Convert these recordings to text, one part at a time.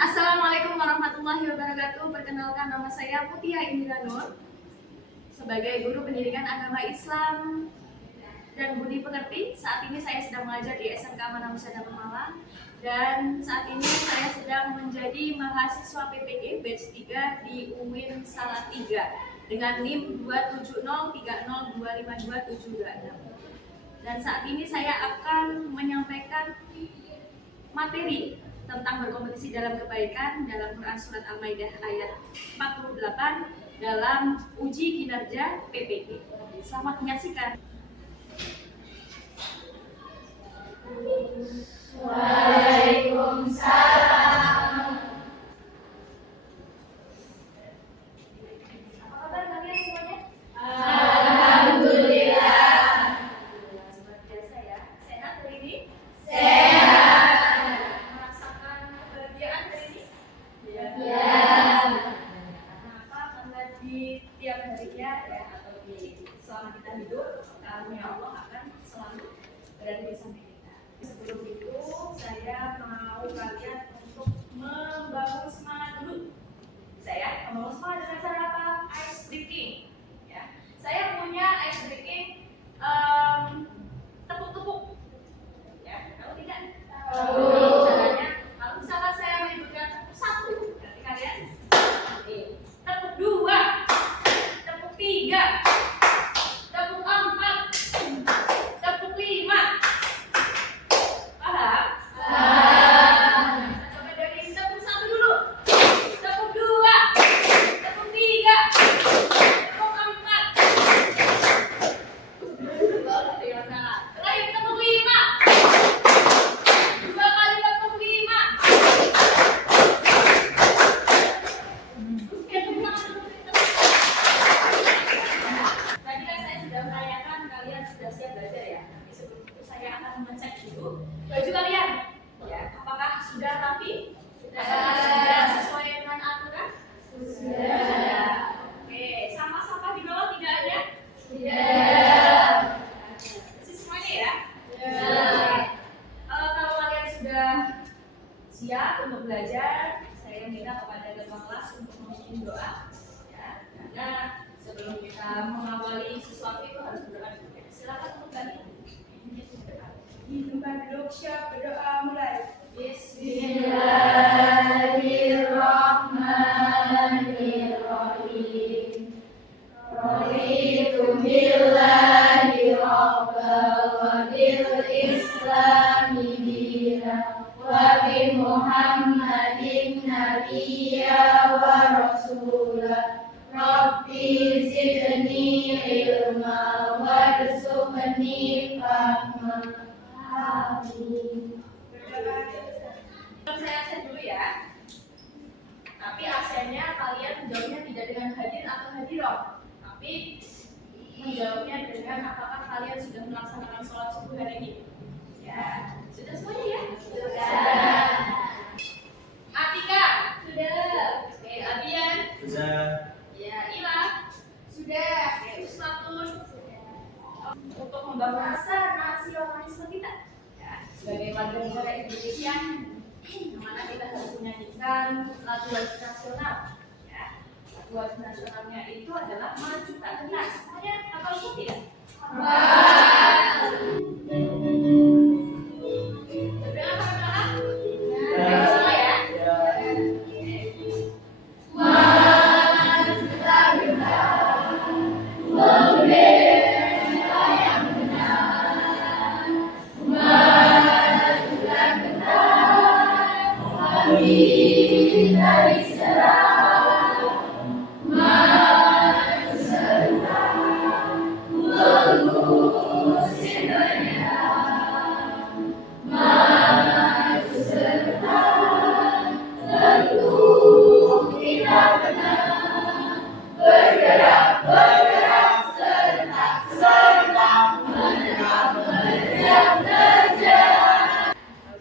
Assalamualaikum warahmatullahi wabarakatuh. Perkenalkan, nama saya Mutia Indira Nur sebagai guru pendidikan agama Islam dan budi pekerti. Saat ini saya sedang mengajar di SMK Manahusada Pemalang dan saat ini saya sedang menjadi mahasiswa PPG batch 3 di UIN Salatiga dengan NIM 27030252726. Dan saat ini saya akan menyampaikan materi tentang berkompetisi dalam kebaikan dalam Quran Surat Al-Maidah ayat 48 dalam uji kinerja PPG. Selamat menyaksikan. Waalaikumsalam. Apa kabar kalian semuanya? Alhamdulillah. Luar biasa ya. Sehat hari ini? Sehat. Merasakan kebahagiaan hari ini? Ya. Karena apa? Karena di tiap harinya ya atau di selama kita hidup, karunia Allah akan selalu berada di samping kita. Sebelum itu, saya mau kalian untuk membangun semangat dulu. Saya membangun semangat dengan cara apa? Ice breaking. Ya, saya punya ice breaking tepuk-tepuk. Ya, tahu tidak? Tahu. Caranya, kalau misalkan saya menyebutkan tepuk 1, berarti kalian tepuk 2, tepuk 3, tepuk 4, tepuk 5. Paham? Kita coba dari tepuk 1 dulu. Tepuk 2, tepuk 3, tepuk 4. Terakhir tepuk 5. 2 kali tepuk 5. Tadi kan saya sudah menanyakan kalian sudah siap belajar ya. Tapi sebelum itu saya akan mengecek dulu baju kalian. Ya, apakah sudah rapi? Apakah sudah sesuai dengan aturan? Sudah. Oke, sampah-sampah di bawah tidak ada? Tidak. Bersih semuanya ya? Ya. Kalau kalian sudah siap untuk belajar, saya minta kepada ketua kelas untuk memimpin doa. Ya, karena sebelum kita mengawali sesuatu itu harus berdoa dulu. Silakan untuk kalian. Di tempat duduk siap berdoa mulai. Bismillahirrahmanirrahim. Raditu billahi rabban wa bil islami dinan wa bi Muhammadin nabiyya wa rasula. Rabbi zidni ilma warzuqni fahma. Amin. Saya absen dulu ya. Tapi absennya kalian menjawabnya tidak dengan hadir atau hadiroh, tapi menjawabnya dengan apakah kalian sudah melaksanakan sholat subuh hari ini. Ya, sudah semuanya ya? Sudah. Atika? Sudah. Oke, Abian? Sudah. Ya, Ila? Sudah. Oke, Usmatun? Untuk membangun rasa nasionalisme kita ya, sebagai warga negara Indonesia yang mana kita harus menyanyikan lagu-lagu nasional ya. Lagu nasionalnya itu adalah Maju Tak Gentar. Semuanya hafal semua tidak? Berdoa apa? Berdoa semua ya?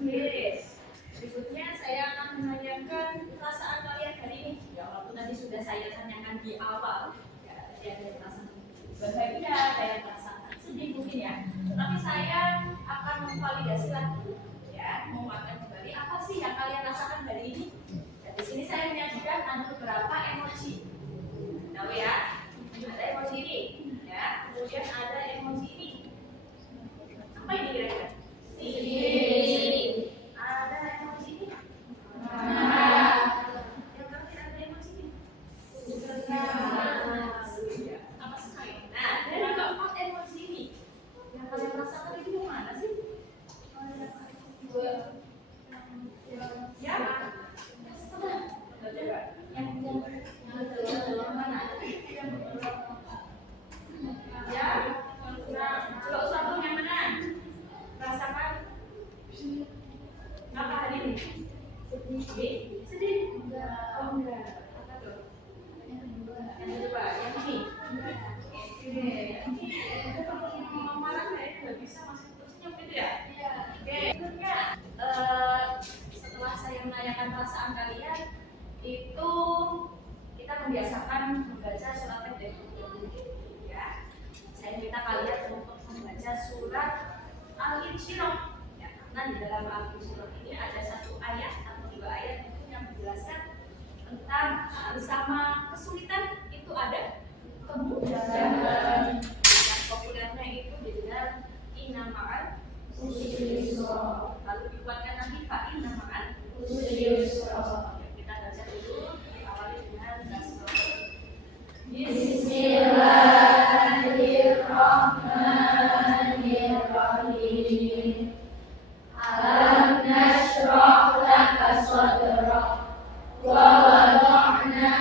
Oke, berikutnya saya akan menanyakan perasaan kalian hari ini. Ya, walaupun tadi sudah saya tanyakan di awal, ya, tadi ada yang perasaan bahagia, ada yang perasaan sedih mungkin ya. Tapi saya akan memvalidasi lagi, ya, menguatkan kembali apa sih yang kalian rasakan hari ini. sini saya menyajikan ada beberapa emoji. Tahu ya? Ada emoji ini, ya. Kemudian ada emoji ini. Apa ini kira-kira? Sedih. Ada emoji ini. Yang terakhir ada emoji ini. Apa sekali? Nah, dari keempat emoji ini, yang kalian rasakan itu yang mana sih? Ya, kalau satu yang mana? Rasakan apa hari ini? Sedih? Oh enggak. Apa tuh? Yang kedua, yang ini. Oke. Marah nggak bisa masuk terusnya gitu ya? Oke. Berikutnya, setelah saya menanyakan perasaan kalian, itu kita membiasakan membaca surat pendek. Ya, saya minta kalian untuk membaca surat Al-Insyirah. Ya, karena di dalam Al-Insyirah ini ada satu ayat atau 2 ayat itu yang menjelaskan tentang bersama kesulitan itu ada kemudahan. Yang populernya itu dengan inna ma'al usri yusra. Lalu dikuatkan lagi fa inna ma'al usri yusra. Kita baca dulu, diawali dengan basmalah. Bismillahirrahmanirrahim. Alam nashrah laka sadrak wa wada'na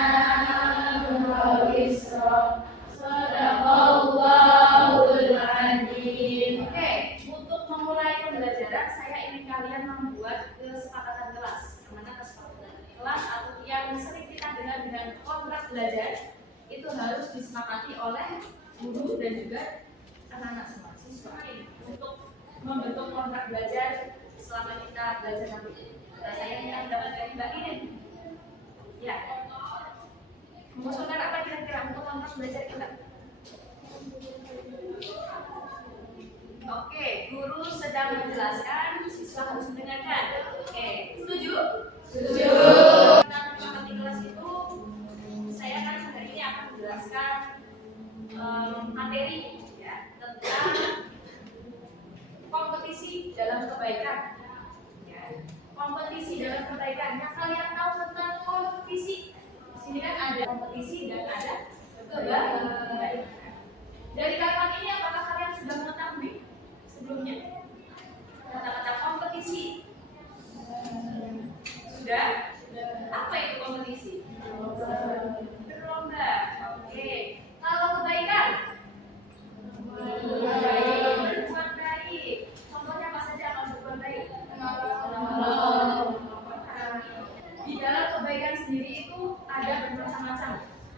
anka wizrak. Shadaqallahul adzim. Oke, untuk memulai pembelajaran saya ingin kalian membuat kesepakatan kelas. Yang mana kesepakatan kelas atau yang sering kita dengar dengan kontrak belajar itu harus disepakati oleh guru dan juga anak-anak semua siswa ini untuk membentuk kontrak belajar selama kita belajar nanti. Nah, saya yang dapat dari Mbak Inin. Ya. Mengusulkan apa kira-kira untuk kontrak belajar kita? Oke, guru sedang menjelaskan, siswa harus mendengarkan. Oke, setuju? Setuju. Tentang di kelas itu, saya kan hari ini akan menjelaskan materi ya, tentang kompetisi dalam kebaikan. Ya, kompetisi dalam kebaikan. Yang kalian tahu tentang kompetisi? Di sini kan ada kompetisi dan ada kebaikan. Dari kalimat ini apakah kalian sudah mengetahui sebelumnya kata-kata kompetisi? Sudah? Apa itu kompetisi? Berlomba. Oke. Kalau kebaikan? Berbuat baik. Contohnya apa saja kalau berbuat baik? Di dalam kebaikan sendiri itu ada bermacam-macam.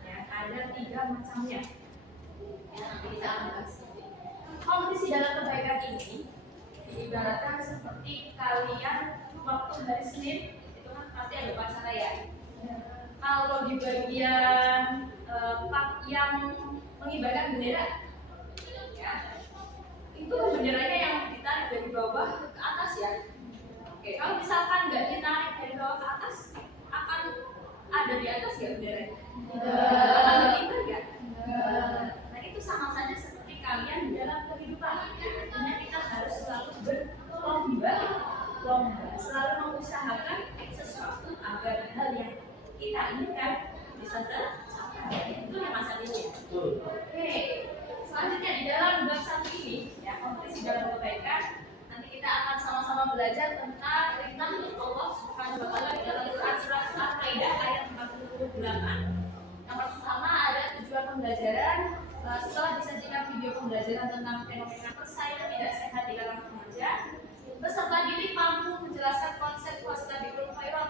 Ya, ada 3 macamnya. Ya, nanti kita akan bahas. Kompetisi dalam kebaikan ini diibaratkan seperti kalian waktu hari Senin itu kan pasti ada upacara ya. Kalau di bagian yang mengibarkan bendera, ya, itu benderanya yang ditarik dari bawah ke atas ya. Oke, kalau misalkan nggak ditarik dari bawah ke atas, akan ada di atas ya benderanya? Akan berkibar ya? Nah, itu sama saja seperti kalian di dalam kehidupan. Artinya kita harus selalu berlomba, selalu mengusahakan sesuatu agar hal yang kita inginkan bisa tercapai. Itu yang masa ini. Oke, selanjutnya di dalam bab 1 ini, ya, kompetisi dalam kebaikan, nanti kita akan sama-sama belajar tentang perintah Allah Subhanahu wa taala di dalam Quran surat Al-Maidah ayat 48. Yang pertama ada tujuan pembelajaran. Setelah disajikan video pembelajaran tentang fenomena persaingan tidak sehat di kalangan remaja, peserta didik mampu menjelaskan konsep wastabiqul khairat,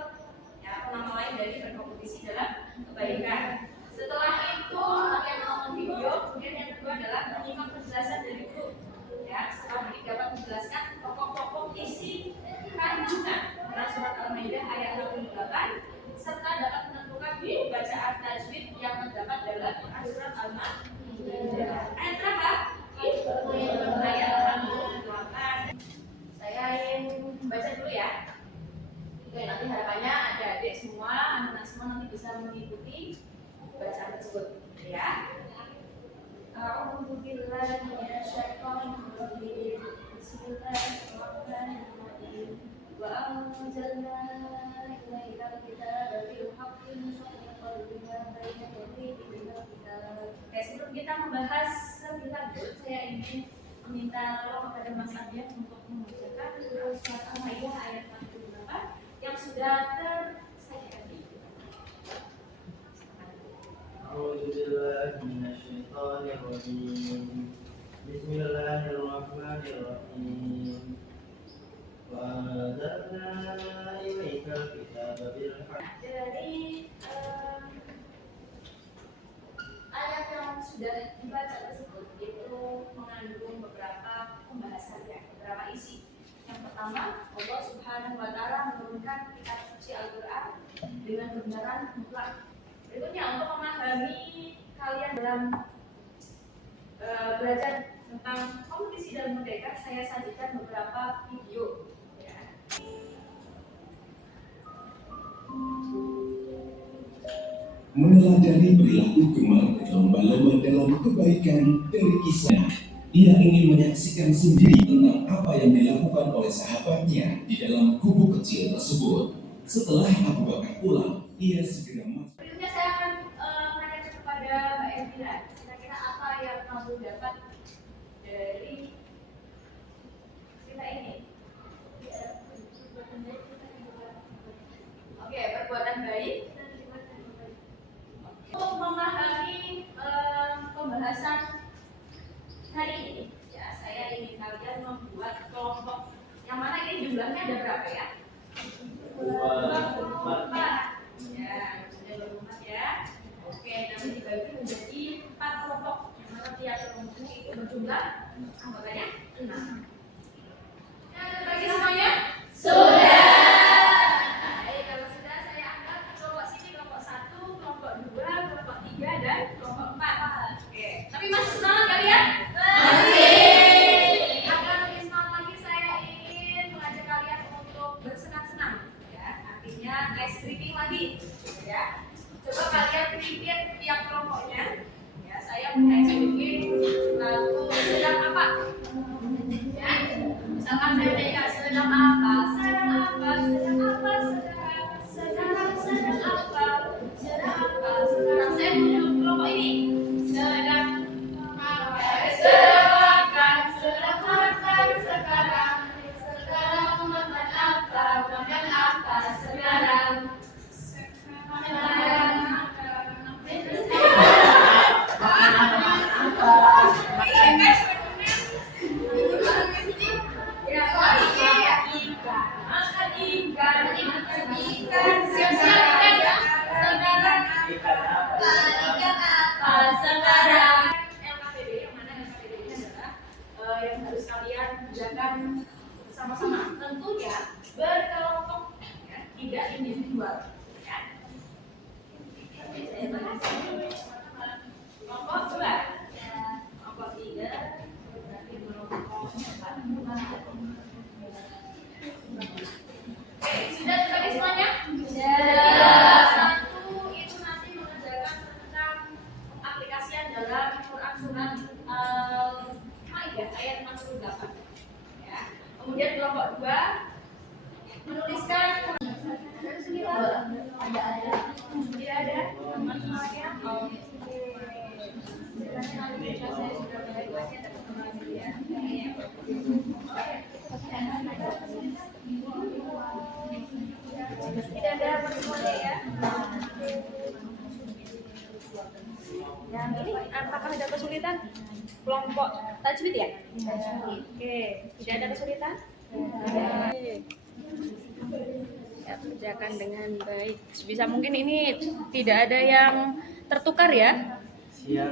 ya, nama lain dari berkompetisi dalam kebaikan. Setelah itu kalian menonton video, kemudian yang kedua adalah menyimak penjelasan dari guru. Ya, setelah didik dapat menjelaskan pokok-pokok isi kandungan dalam surat Al-Maidah ayat 68 serta dapat menentukan bacaan tajwid yang terdapat dalam surat Al-Maidah. Ayat berapa? Ayat 68. Saya ingin baca dulu ya. Oke, nanti harapannya adik-adik semua, anak-anak semua nanti bisa mengikuti bacaan tersebut, ya. A'udzu billahi minasyaitonir rajim. Bismillahirrahmanirrahim. Wa anzalna ilaikal kitaba bil haqqi musaddiqan lima baina yadayhi minal kitab. Oke, sebelum kita membahas lebih lanjut, saya ingin meminta tolong kepada Mas Abdian untuk membacakan surat Al-Maidah ayat 48 yang sudah tersajikan di أعوذ بالله من الشيطان الرجيم بسم الله الرحمن الرحيم وأنزلنا إليك الكتاب بالحق. Dari ayat yang sudah dibaca tersebut itu mengandung beberapa pembahasan, ya, beberapa isi. Yang pertama, Allah Subhanahu wa Ta'ala menurunkan kitab suci Al-Quran dengan kebenaran mutlak. Berikutnya, untuk memahami kalian dalam belajar tentang kompetisi dalam merdeka, saya sajikan beberapa video, ya. Meneladani perilaku Gemar berlomba-lomba dalam kebaikan dari kisah. Ia ingin menyaksikan sendiri tentang apa yang dilakukan oleh sahabatnya di dalam kubu kecil tersebut. Setelah Abu Bakar pulang, ia segera masuk. Berikutnya saya akan menanyakan kepada Mbak Elvira, kira-kira apa yang kamu dapat dari cerita ini? Oke, perbuatan baik. Untuk memahami pembahasan hari ini, ya, saya ingin kalian membuat kelompok. Yang mana ini jumlahnya ada berapa, ya? 24. Ya, sudah 24, ya. Oke, nanti dibagi menjadi 4 kelompok. Yang mana tiap kelompok itu berjumlah anggotanya 6. Ya, bagi semuanya? Sudah. Baik, kalau sudah saya anggap kelompok sini kelompok 1, kelompok 2, kelompok 3, dan kelompok 4. Oke, tapi masih semangat kalian? Masih. Agar lebih semangat lagi, saya ingin mengajak kalian untuk bersenang-senang, ya. Artinya ice breathing lagi, ya. Coba kalian pikir tiap kelompoknya, ya. Saya punya ice breathing lalu sedang apa? Ya, misalkan saya tanya sedang apa? Sedang apa? Sedang apa? Sedang apa? Sedang apa? Sedang apa? Sekarang saya tunjuk kelompok ini. Sedang Sedang makan sekarang. Sekarang makan apa? Makan apa sekarang? ya, makan ikan. Siap-siap ikan, ya. Sekarang Ikan apa sekarang? LKPD, yang mana LKPD ini adalah yang harus kalian kerjakan bersama-sama. Tentunya berkelompok, ya, tidak individual, ya. Saya bahas kelompok 2, kelompok 3, berarti kelompok 4. Oke, sudah dibagi semuanya? Sudah. Satu itu nanti mengerjakan tentang aplikasian dalam Quran Surat Al-Maidah ayat 68. Ya. Kemudian kelompok 2 menuliskan tidak ada teman-temannya. Saya sudah mulai baca teman-teman ya. Tidak ada pertemuannya, ya. Yang ini apakah ada kesulitan? Kelompok tajwid, ya? Oke, tidak ada kesulitan? Oke. Ya, kerjakan dengan baik. Bisa mungkin ini tidak ada yang tertukar, ya? Siap.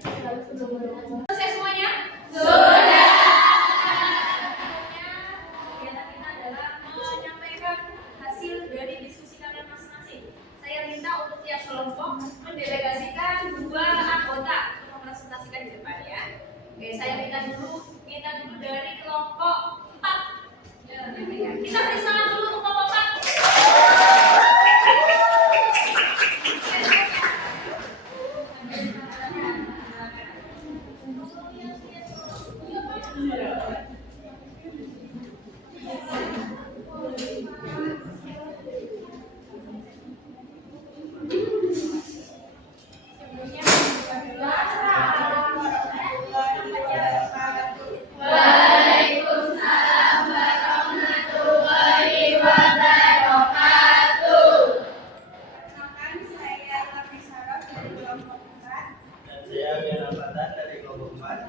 Selesai semuanya? Sudah. Kegiatan kita adalah menyampaikan hasil dari diskusi kalian masing-masing. Saya minta untuk tiap kelompok mendelegasikan 2 anggota untuk mempresentasikan di depan, ya. Oke, saya minta dulu dari kelompok 4. Ya, Kita beri semangat dulu untuk Bapak. Perkenalkan, saya Ilham Sarot dari kelompok 4. Dan saya Bian Fatan dari kelompok 4.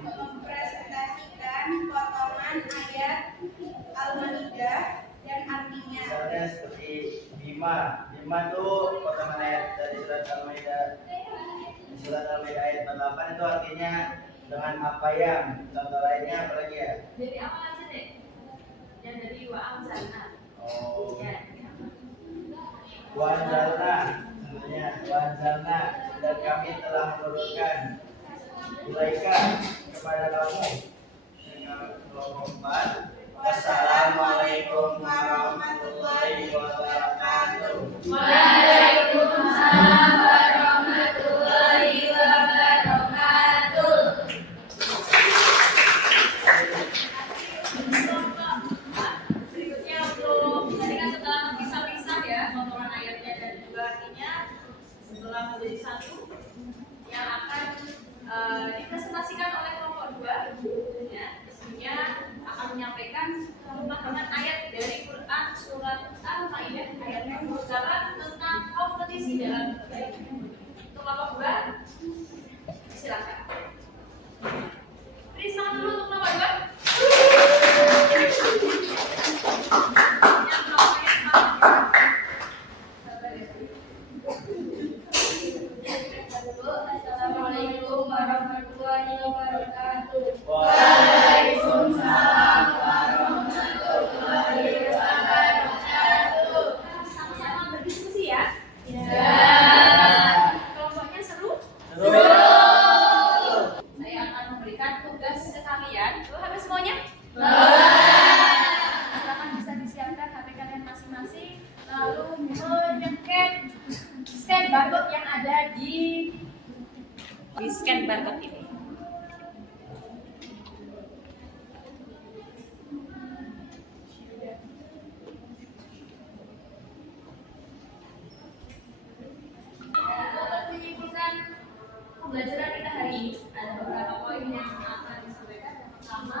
Mempresentasikan potongan ayat Al-Maidah dan artinya. Misalnya seperti Bima. Bima itu potongan ayat dari surat Al-Maidah. Di surat Al-Maidah ayat 48 itu artinya dengan apa yang. Contoh lainnya apa lagi ya? Jadi apa aja deh? Yang dari wa'amzalna. Oh, Ya. Wanzalna, contohnya Wanzalna, dan kami telah menurunkan ilaika kepada kamu. Dengan kelompok 4. Wassalamualaikum warahmatullahi wabarakatuh. Waalaikumsalam warahmatullahi wabarakatuh. Berikutnya untuk tadi kan setelah terpisah-pisah ya potongan ayatnya dan juga artinya, setelah menjadi satu yang akan dipresentasikan oleh kelompok 2 ya, isinya akan menyampaikan pemahaman ayat dari Quran surat Al-Maidah ayat 28 tentang kompetisi dalam kebaikan. Untuk kelompok 2 silakan. Beri semangat dulu untuk kelompok 2. Assalamualaikum warahmatullahi wabarakatuh. Waalaikumsalam warahmatullahi wabarakatuh. Sama-sama berdiskusi ya. Kelompoknya seru? Saya akan memberikan tugas ke kalian. Hampir semuanya? Silakan bisa disiapkan HP kalian masing-masing, lalu scan barcode yang ada di scan barcode ini. Untuk menyimpulkan pembelajaran kita hari ini, ada beberapa poin yang akan disampaikan. Yang pertama,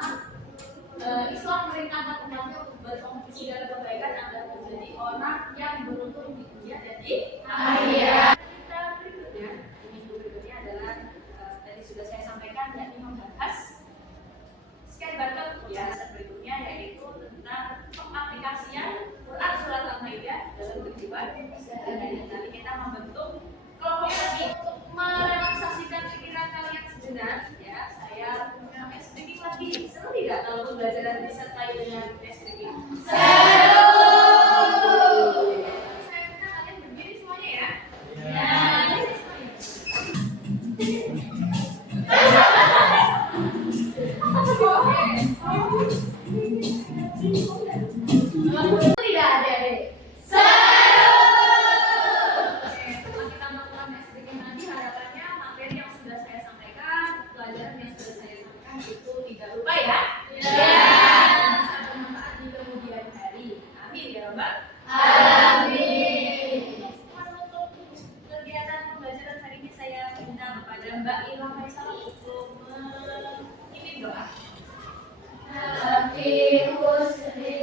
Islam memerintahkan umatnya untuk berkompetisi dalam kebaikan agar menjadi orang yang beruntung di dunia dan di akhirat. Kita berikutnya, minggu berikutnya adalah tadi sudah saya sampaikan, yakni membahas scan barcode pembahasan berikutnya, yaitu tentang pengaplikasian Quran surat Al-Maidah dalam kehidupan sehari-hari. Nanti kita membentuk kelompok lagi untuk merelaksasikan pikiran kalian sejenak. Ya, saya menggunakan speaking lagi. Seru tidak kalau pembelajaran disertai dengan speaking? Seru. Saya minta kalian berdiri semuanya ya. Tidak adik-adik. Setelah kita melakukan SDG nanti, harapannya materi yang sudah saya sampaikan, pelajaran yang sudah saya sampaikan itu tidak lupa ya. Bisa bermanfaat di kemudian hari. Amin ya Rabbal. Untuk kegiatan pembelajaran hari ini saya minta kepada Mbak Ilham Faisal untuk memimpin doa. Nabi Husni